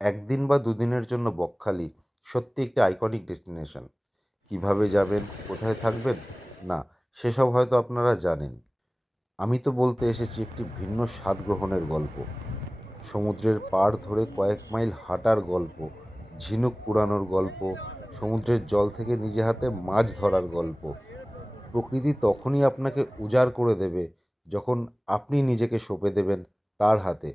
একদিন বা দুদিনের জন্য বকখালি সত্যি একটি আইকনিক ডেস্টিনেশন কীভাবে যাবেন, কোথায় থাকবেন? না, সেসব হয়তো আপনারা জানেন। আমি তো বলতে এসেছি একটি ভিন্ন স্বাদ গ্রহণের গল্প। সমুদ্রের পাড় ধরে কয়েক মাইল হাঁটার গল্প, ঝিনুক কুড়ানোর গল্প, সমুদ্রের জল থেকে নিজে হাতে মাছ ধরার গল্প। প্রকৃতি তখনই আপনাকে উজাড় করে দেবে যখন আপনি নিজেকে সঁপে দেবেন তার হাতে।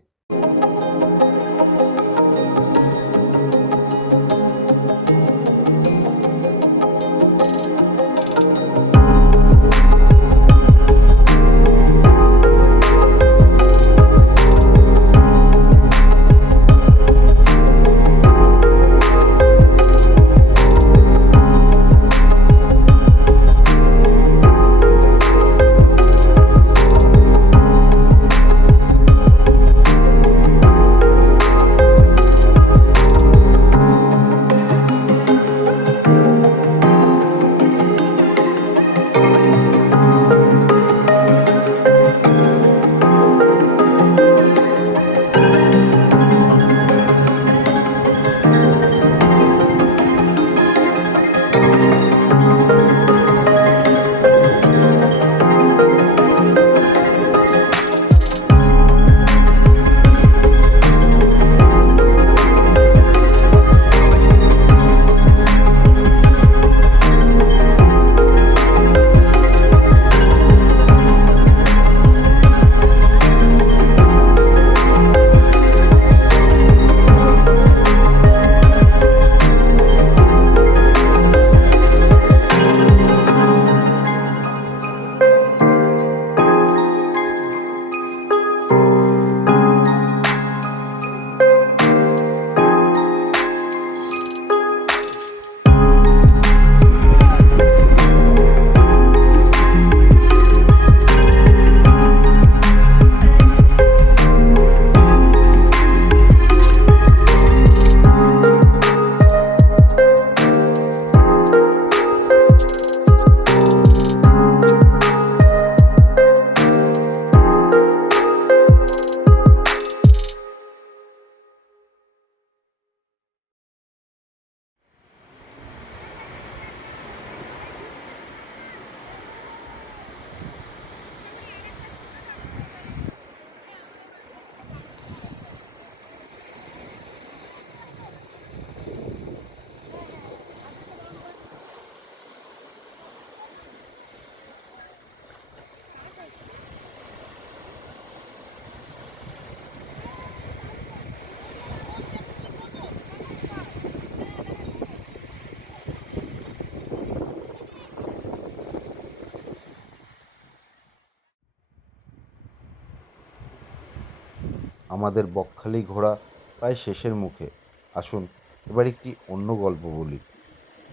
আমাদের বকখালি ঘোরা প্রায় শেষের মুখে। আসুন, এবার একটি অন্য গল্প বলি।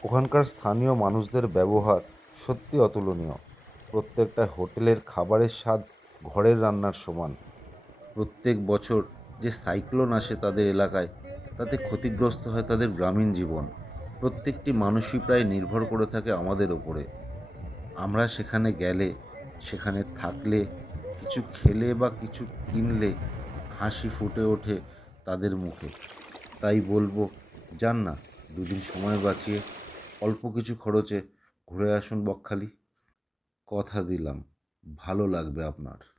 ওখানকার স্থানীয় মানুষদের ব্যবহার সত্যি অতুলনীয়। প্রত্যেকটা হোটেলের খাবারের স্বাদ ঘরের রান্নার সমান। প্রত্যেক বছর যে সাইক্লোন আসে তাদের এলাকায়, তাতে ক্ষতিগ্রস্ত হয় তাদের গ্রামীণ জীবন। প্রত্যেকটি মানুষই প্রায় নির্ভর করে থাকে আমাদের ওপরে। আমরা সেখানে গেলে, সেখানে থাকলে, কিছু খেলে বা কিছু কিনলে হাসি ফুটে ওঠে তাদের মুখে। তাই বলব, যান না, দুদিন সময় বাঁচিয়ে, অল্প কিছু খরচে ঘুরে আসুন বকখালি। কথা দিলাম, ভালো লাগবে আপনার।